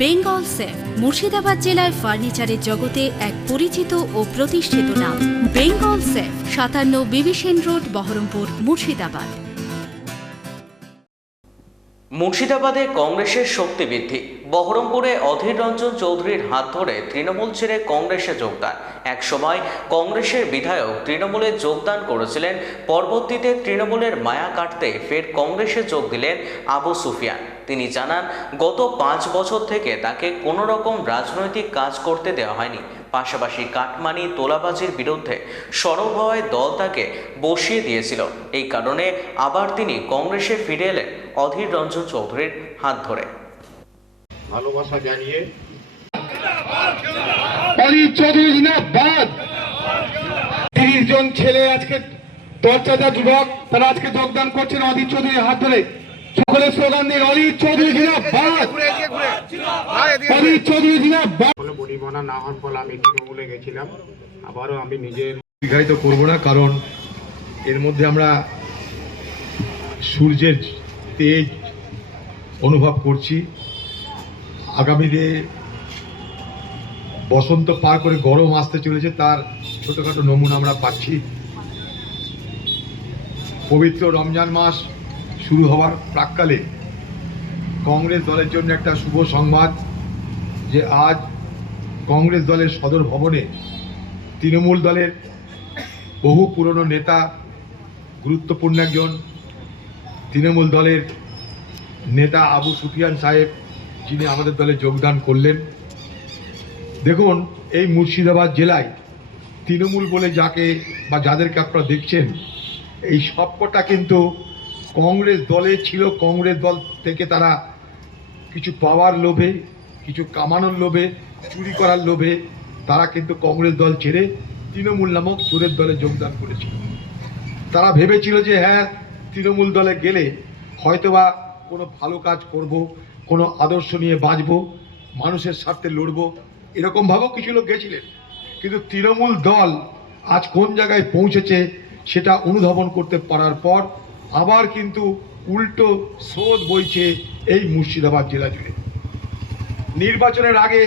Bengal safe Murshidabad জেলায় ফার্নিচারের জগতে এক পরিচিত ও প্রতিষ্ঠিত নাম। বেঙ্গল সেফ 57 বিবি সেন রোড, বহরমপুর, মুর্শিদাবাদ। মুর্শিদাবাদে কংগ্রেসের শক্তি বৃদ্ধি। বহরমপুরে অধীর রঞ্জন চৌধুরীর হাত ধরে তৃণমূল ছেড়ে কংগ্রেসে যোগদান। এক সময় কংগ্রেসের বিধায়ক তৃণমূলে যোগদান করেছিলেন, পরবর্তীতে তৃণমূলের মায়া কাটতে ফের কংগ্রেসে যোগ দিলেন আবু সুফিয়ান। তিনি জানান, গত 5 বছর থেকে তাকে কোনো রকম রাজনৈতিক কাজ করতে দেওয়া হয়নি। পাশাপাশি কাটমানি তোলাবাজির বিরুদ্ধে সরব হওয়ায় দল তাকে বসিয়ে দিয়েছিল। এই কারণে আবার তিনি কংগ্রেসে ফিরে এলেন অধীর রঞ্জন চৌধুরীর হাত ধরে। ভালোবাসা জানিয়ে অধীর চৌধুরী জিন্দাবাদ। 30 জন ছেলে আজকে 10,000 যুবক তারা আজকে যোগদান করছেন অধীর চৌধুরীর হাত ধরে। সকলে স্লোগান দিন, অধীর চৌধুরী জিন্দাবাদ, অধীর চৌধুরী জিন্দাবাদ। পরিমাণা না হওয়ার ফলে আমি তৃণমূলে গেছিলাম। আবারও আমি নিজের দীর্ঘায়িত করব না, কারণ এর মধ্যে আমরা সূর্যের তেজ অনুভব করছি। আগামীতে বসন্ত পার করে গরম আসতে চলেছে, তার ছোটখাটো নমুনা আমরা পাচ্ছি। পবিত্র রমজান মাস শুরু হওয়ার প্রাক্কালে কংগ্রেস দলের জন্য একটা শুভ সংবাদ যে আজ কংগ্রেস দলের সদর ভবনে তৃণমূল দলের বহু পুরনো নেতা, গুরুত্বপূর্ণ একজন তৃণমূল দলের নেতা আবু সুফিয়ান সাহেব, যিনি আমাদের দলে যোগদান করলেন। দেখুন, এই মুর্শিদাবাদ জেলায় তৃণমূল বলে যাকে বা যাদেরকে আপনারা দেখছেন, এই সবকটা কিন্তু কংগ্রেস দলে ছিল। কংগ্রেস দল থেকে তারা কিছু পাওয়ার লোভে, কিছু কামানোর লোভে, চুরি করার লোভে তারা কিন্তু কংগ্রেস দল ছেড়ে তৃণমূল নামক চোরের দলে যোগদান করেছিল। তারা ভেবেছিল যে হ্যাঁ, তৃণমূল দলে গেলে হয়তোবা কোনো ভালো কাজ করব, কোনো আদর্শ নিয়ে বাঁচব, মানুষের স্বার্থে লড়ব, এরকমভাবেও কিছু লোক গেছিলেন। কিন্তু তৃণমূল দল আজ কোন জায়গায় পৌঁছেছে সেটা অনুধাবন করতে পারার পর আবার কিন্তু উল্টো স্রোত বইছে এই মুর্শিদাবাদ জেলা জুড়ে। নির্বাচনের আগে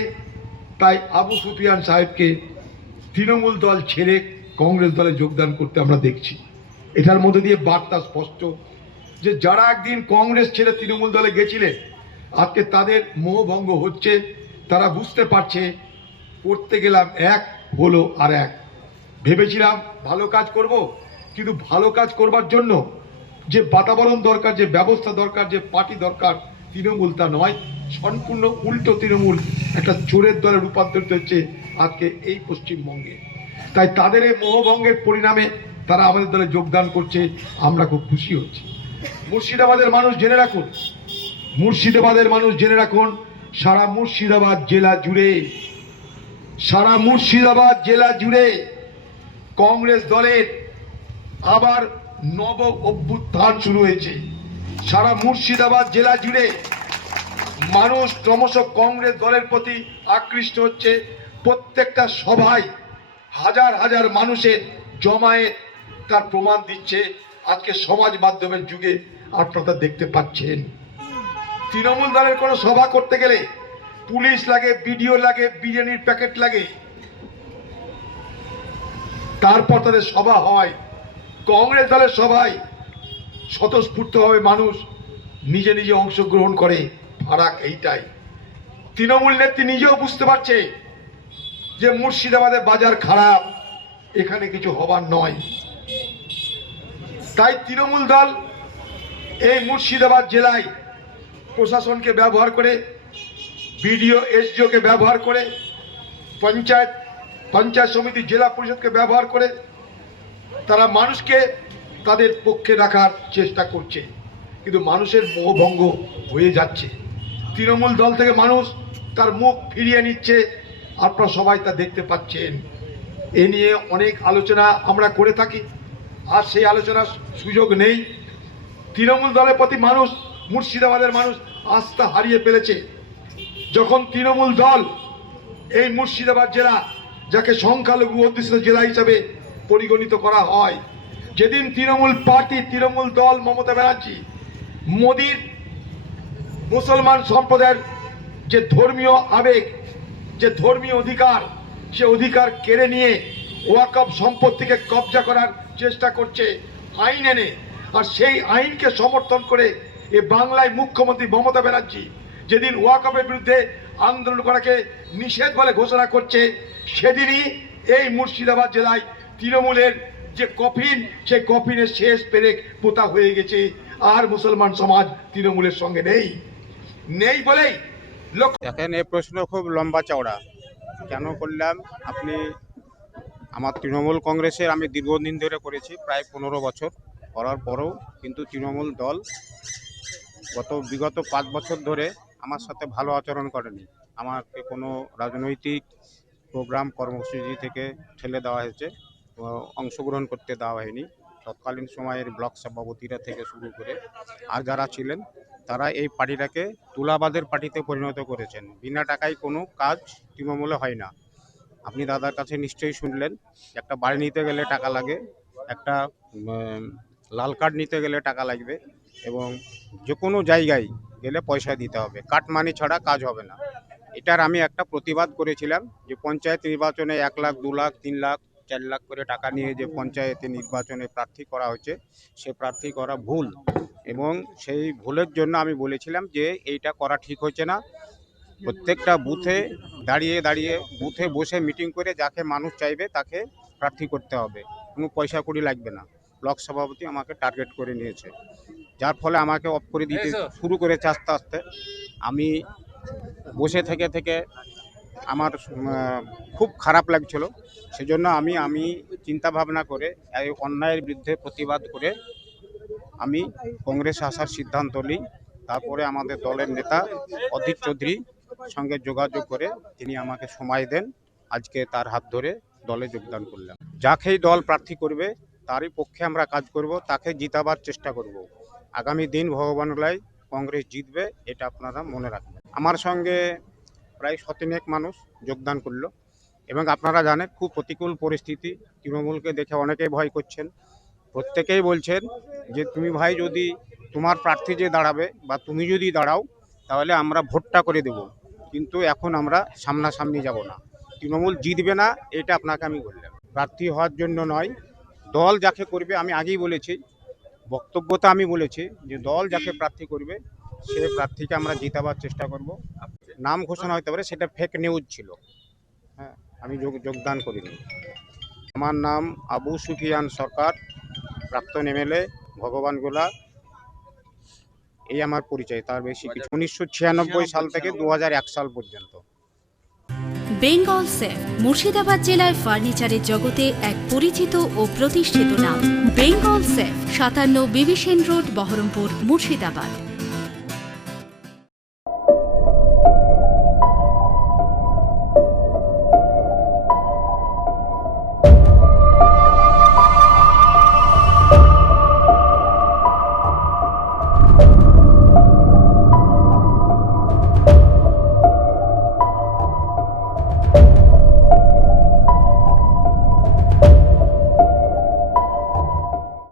তাই আবু সুফিয়ান সাহেবকে তৃণমূল দল ছেড়ে কংগ্রেস দলে যোগদান করতে আমরা দেখছি। এটার মধ্যে দিয়ে বার্তা স্পষ্ট যে যারা একদিন কংগ্রেস ছেড়ে তৃণমূল দলে গেছিলেন, আজকে তাদের মোহভঙ্গ হচ্ছে। তারা বুঝতে পারছে করতে গেলাম এক, হলো আর এক। ভেবেছিলাম ভালো কাজ করব, কিন্তু ভালো কাজ করবার জন্য যে বাতাবরণ দরকার, যে ব্যবস্থা দরকার, যে পার্টি দরকার, তৃণমূল তা নয়। সম্পূর্ণ উল্টো তৃণমূল একটা চোরের দলে রূপান্তরিত হচ্ছে আজকে এই পশ্চিমবঙ্গে। তাই তাদের এই মোহভঙ্গের পরিণামে তারা আমাদের দলে যোগদান করছে, আমরা খুব খুশি হচ্ছি। মুর্শিদাবাদের মানুষ জেনে রাখুন, মুর্শিদাবাদের মানুষ জেনে রাখুন, সারা মুর্শিদাবাদ জেলা জুড়ে, সারা মুর্শিদাবাদ জেলা জুড়ে কংগ্রেস দলের আবার নব অভ্যুত্থান শুরু হয়েছে। সারা মুর্শিদাবাদ জেলা জুড়ে মানুষ ক্রমশ কংগ্রেস দলের প্রতি আকৃষ্ট হচ্ছে। প্রত্যেকটা সভায় হাজার হাজার মানুষের জমায়েত তার প্রমাণ দিচ্ছে। আজকে সমাজ মাধ্যমের যুগে আপনারা দেখতে পাচ্ছেন, তৃণমূল দলের কোনো সভা করতে গেলে পুলিশ লাগে, বিডিও লাগে, বিরিয়ানির প্যাকেট লাগে, তারপর তাদের সভা হয়। কংগ্রেস দলের সভায় স্বতঃস্ফূর্তভাবে মানুষ নিজে নিজে অংশগ্রহণ করে। ফারাক এইটাই, তৃণমূল নেত্রী নিজেও বুঝতে পারছে যে মুর্শিদাবাদে বাজার খারাপ, এখানে কিছু হবার নয়। তাই তৃণমূল দল এই মুর্শিদাবাদ জেলায় প্রশাসনকে ব্যবহার করে, বিডিও এসডিওকে ব্যবহার করে, পঞ্চায়েত সমিতি, জেলা পরিষদকে ব্যবহার করে তারা মানুষকে তাদের পক্ষে রাখার চেষ্টা করছে। কিন্তু মানুষের মোহভঙ্গ হয়ে যাচ্ছে। তৃণমূল দল থেকে মানুষ তার মুখ ফিরিয়ে নিচ্ছে, আপনারা সবাই তা দেখতে পাচ্ছেন। এ নিয়ে অনেক আলোচনা আমরা করে থাকি, আর সেই আলোচনার সুযোগ নেই। তৃণমূল দলের প্রতি মানুষ, মুর্শিদাবাদের মানুষ আস্থা হারিয়ে ফেলেছে। যখন তৃণমূল দল এই মুর্শিদাবাদ জেলা, যাকে সংখ্যালঘু অধ্যুষিত জেলা হিসাবে পরিগণিত করা হয়, যেদিন তৃণমূল পার্টি, তৃণমূল দল, মমতা ব্যানার্জি মোদির মুসলমান সম্প্রদায়ের যে ধর্মীয় আবেগ, যে ধর্মীয় অধিকার, সে অধিকার কেড়ে নিয়ে ওয়াকফ সম্পত্তিকে কবজা করার চেষ্টা করছে আইন এনে। আর সেই আইনকে সমর্থন করে এ বাংলায় মুখ্যমন্ত্রী মমতা ব্যানার্জি যেদিন ওয়াকফের বিরুদ্ধে আন্দোলন করাকে নিষেধ বলে ঘোষণা করছে, সেদিনই এই মুর্শিদাবাদ জেলায় তৃণমূলের যে কফিন, সেই কফিনের শেষ পেরেক পোতা হয়ে গেছে। আর মুসলমান সমাজ তৃণমূলের সঙ্গে নেই বলেই লোক। দেখেন, এই প্রশ্ন খুব লম্বা চওড়া। কেন করলাম? আপনি আমার তৃণমূল কংগ্রেসের আমি দীর্ঘদিন ধরে করেছি, প্রায় 15 বছর করার পরেও কিন্তু তৃণমূল দল বিগত 5 বছর ধরে আমার সাথে ভালো আচরণ করেনি। আমাকে কোনো রাজনৈতিক প্রোগ্রাম কর্মসূচি থেকে ঠেলে দেওয়া হয়েছে, অংশগ্রহণ করতে দেওয়া হয়নি। তৎকালীন সময়ের ব্লক সভাপতিরা থেকে শুরু করে আর যারা ছিলেন তারা এই পার্টিটাকে তুলাবাদের পার্টিতে পরিণত করেছেন। বিনা টাকায় কোনো কাজ তৃণমূলে হয় না। আপনি দাদার কাছে নিশ্চয়ই শুনলেন, একটা বাড়ি নিতে গেলে টাকা লাগে, একটা লাল কার্ড নিতে গেলে টাকা লাগবে, এবং যে কোনো জায়গায় গেলে পয়সা দিতে হবে। কাটমানি ছাড়া কাজ হবে না। এটার আমি একটা প্রতিবাদ করেছিলাম যে পঞ্চায়েত নির্বাচনে 1 লাখ, 2 লাখ, 3 লাখ, 4 লাখ করে টাকা নিয়ে যে পঞ্চায়েতে নির্বাচনে প্রার্থী করা হচ্ছে, সে প্রার্থী করা ভুল। এবং সেই ভুলের জন্য আমি বলেছিলাম যে এইটা করা ঠিক হচ্ছে না। প্রত্যেকটা বুথে দাঁড়িয়ে বুথে বসে মিটিং করে যাকে মানুষ চাইবে তাকে প্রার্থী করতে হবে, কোনো পয়সা কড়ি লাগবে না। ব্লক সভাপতি আমাকে টার্গেট করে নিয়েছে, যার ফলে আমাকে অফ করে দিতে শুরু করেছে আস্তে আস্তে। আমি বসে থেকে আমার খুব খারাপ লাগছিল। সেজন্য আমি চিন্তা ভাবনা করে এই অন্যায়ের বিরুদ্ধে প্রতিবাদ করে আমি কংগ্রেসে আসার সিদ্ধান্ত নিই। তারপরে আমাদের দলের নেতা অধীর চৌধুরীর সঙ্গে যোগাযোগ করে তিনি আমাকে সময় দেন। আজকে তার হাত ধরে দলে যোগদান করলাম। যাকেই দল প্রার্থী করবে তারই পক্ষে আমরা কাজ করব, তাকে জিতাবার চেষ্টা করব। আগামী দিন ভগবানগোলায় কংগ্রেস জিতবে, এটা আপনারা মনে রাখবেন। আমার সঙ্গে প্রায় 100 মানুষ যোগদান করলো, এবং আপনারা জানেন খুব প্রতিকূল পরিস্থিতি। তৃণমূলকে দেখে অনেকেই ভয় করছেন, প্রত্যেকেই বলছেন যে তুমি ভাই যদি তোমার প্রার্থী যে দাঁড়াবে বা তুমি যদি দাঁড়াও তাহলে আমরা ভোটটা করে দেব, কিন্তু এখন আমরা সামনাসামনি যাব না, তৃণমূল জিতবে না, এটা আপনাকে আমি বললাম। প্রার্থী হওয়ার জন্য নয়, দল যাকে করবে, আমি আগেই বলেছি, বক্তব্যটা আমি বলেছি যে দল যাকে প্রার্থী করবে সে প্রার্থীকে আমরা জিতাবার চেষ্টা করব। নাম ঘোষণা হতে পারে, সেটা ফেক নিউজ ছিল। হ্যাঁ, আমি যোগদান করিনি। আমার নাম আবু সুফিয়ান সরকার, প্রাক্তন এমএলএ, ভগবানগোলা। এই আমার পরিচয়, তার বেশি কিছু। 1996 সাল থেকে 2001 সাল পর্যন্ত। বেঙ্গল সেফ মুর্শিদাবাদ জেলায় ফার্নিচারের জগতে এক পরিচিত ও প্রতিষ্ঠিত নাম। Bengal safe 57 বিবিসেন road, Baharampur, Murshidabad.